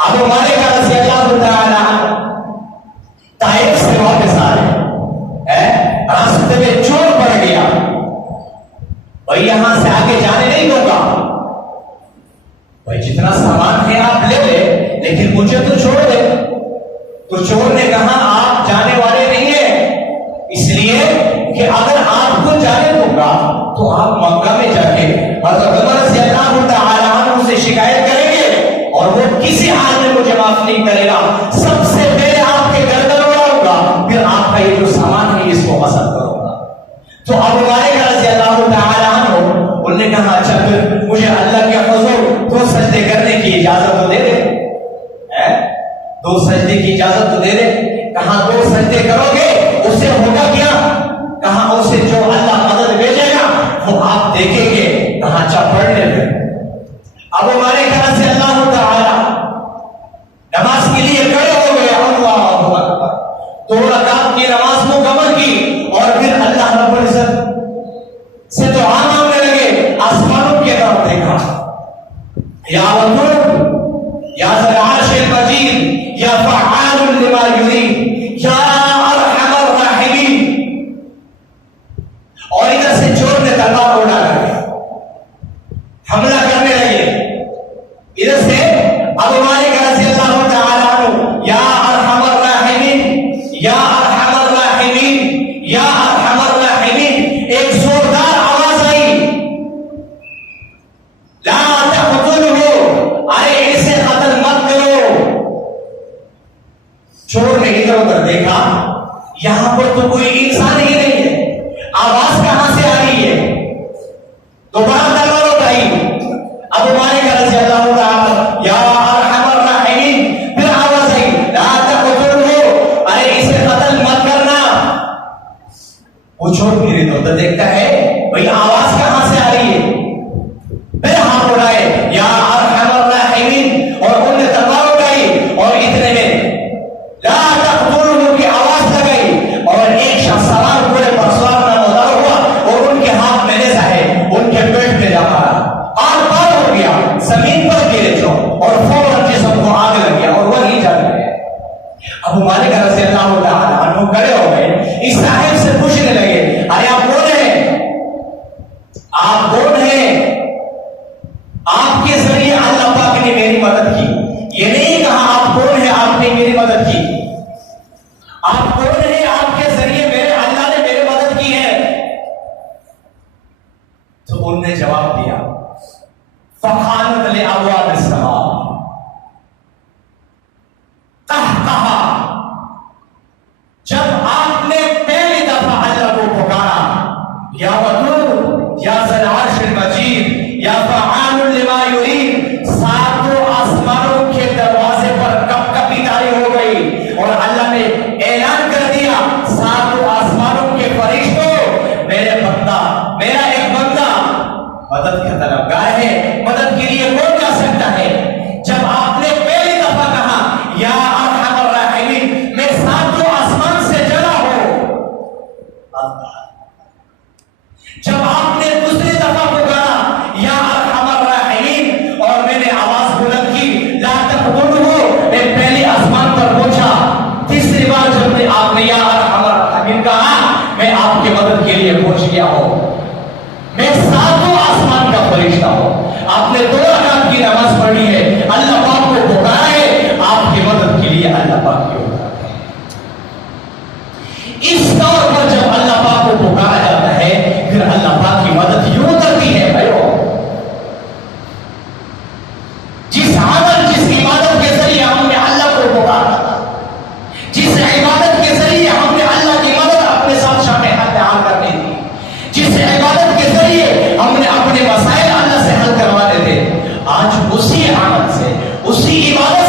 ابو مالک رضی اللہ تعالی عنہ طائف سے واپس آ رہے، راستے میں چور پڑ گیا، بھائی یہاں سے آگے جانے نہیں دوں گا، بھائی جتنا سامان ہے آپ لے لے لیکن مجھے تو چھوڑ دے۔ تو چور نے کہا آپ جانے والے نہیں ہیں، اس لیے کہ اگر آپ کو جانے دوں گا تو آپ مکہ میں جا کے حضرت عمر رضی اللہ تعالی عنہ سے شکایت کریں گے اور وہ کسی حال میں مجھے معاف نہیں کرے گا، سب سے پہلے آپ کے گردن اڑاؤں گا، پھر آپ کا یہ جو سامان ہے اس کو مسد کروں گا۔ تو ابو مالک رضی اللہ تعالی عنہ انہوں نے کہا اچھا پھر مجھے اللہ کے حضور دو سجدے کرنے کی اجازت تو دے دے، دو سجدے کی اجازت تو دے دے۔ کہاں دو سجدے کرو گے اس سے ہوگا کیا؟ کہاں اسے جو اللہ مدد بھیجے گا وہ آپ دیکھیں گے، کہاں اچھا پڑھنے میں۔ ابو مالک رضی اللہ تعالی نماز کے لیے کھڑے ہو گئے، اللہ اکبر، 2 رکعت کی نماز مکمل کی اور پھر اللہ رب العزت سے دعا مانگنے لگے، آسمانوں کی طرف دیکھا، یا ودود یا ذی العرش المجید یا فعال لما یرید یا ارحم الراحمین، اور ادھر سے چور نے تلوار اٹھا کر حملہ کرنے لگے، ادھر سے ابو مالک رضی اللہ تعالی عنہ یا ارحم الراحمین یا ارحم الراحمین یا ارحم الراحمین، ایک زوردار آواز آئی، لا تقتلہ، ارے اسے قتل مت کرو۔ چور نے ادھر ادھر دیکھا، یہاں پر تو کوئی انسان ہی نہیں ہے، آواز کہاں سے آ رہی ہے؟ دوبارہ تلوار اٹھائی، ابو مالک رضی اللہ تعالی یا ارحم الراحمین، پھر آواز آئی، لا تقتلہ، ارے اسے قتل مت کرنا۔ وہ چور پھر ادھر ادھر دیکھتا ہے، بھئی آواز کہاں سے آ رہی ہے؟ پھر ہاتھ اٹھائے، یا ارحم الراحمین، اور انہوں نے تلوار اٹھائی اور اتنے میں لا تقتلہ کی آواز لگائی، اور ایک شخص سوار پورے پر سوار نامودار ہوا اور ان کے ہاتھ میں نیزہ ہے، ان کے پیٹ میں جا مارا، آر پار ہو گیا، زمین پر گرے جو، اور فوراً جسم کو آگ لگ گیا اور وہی جل گئے۔ ابو مالک رضی اللہ تعالی عنہ کھڑے ہو گئے، اس صاحب سے پوچھنے لگے، ارے آپ کون ہیں؟ آپ کون ہیں؟ آپ کے ذریعے اللہ پاک نے میری مدد کی، یہ نہیں کہا آپ کون ہیں آپ نے میری مدد کی، آپ کون ہیں آپ کے ذریعے میرے اللہ نے میری مدد کی ہے؟ تو انہوں نے جواب دیا، فَخَانَتْ لِأَبْوَابِ السَّمَاءِ، کہا جب آپ نے پہلی دفعہ اللہ کو پکارا، یا ودود یا ذی العرش المجید یا فعال لما یرید، ساتوں آسمانوں کے دروازے پر کپ کپی طاری ہو گئی اور اللہ نے اعلان کر دیا، ساتوں آسمانوں کے فرشتوں، میرے بندہ، میرا ایک بندہ مدد کا طلبگار ہے، مدد کے لیے کون جا سکتا ہے؟ جب آپ نے پہلی دفعہ کہا یا ارحم الراحمین، میں ساتوں آسمان سے جلا ہوں، جب آپ نے دوسری دفعہ پکارا یا ارحم الراحمین اور میں نے آواز بلند کی لا تقتلہ، میں پہلی آسمان پر پہنچا، تیسری بار جب نے آپ نے یا ارحم الراحمین کہا، میں آپ کی مدد کے لیے پہنچ گیا ہوں، میں ساتوں آسمان کا فرشتہ ہوں۔ آپ نے 2 رکعت کی نماز پڑھی ہے، اللہ پاک کو پکارا ہے، آپ کی مدد کے لیے اللہ پاک کی ہوتا ہے۔ اس طور پر جب اللہ پاک کو پکارا جاتا ہے پھر اللہ پاک کی مدد یوں کرتی ہے، بھائیو، جس عمل جس عبادت کے ذریعے ہم نے اللہ کو پکارا تھا، جس عبادت کے ذریعے ہم نے اللہ کی مدد اپنے ساتھ شامل حال کرنے دی، جس عبادت کے ذریعے ہم نے اپنے مسائل اللہ سے حل کروانے تھے، آج اسی عمل سے، اسی عبادت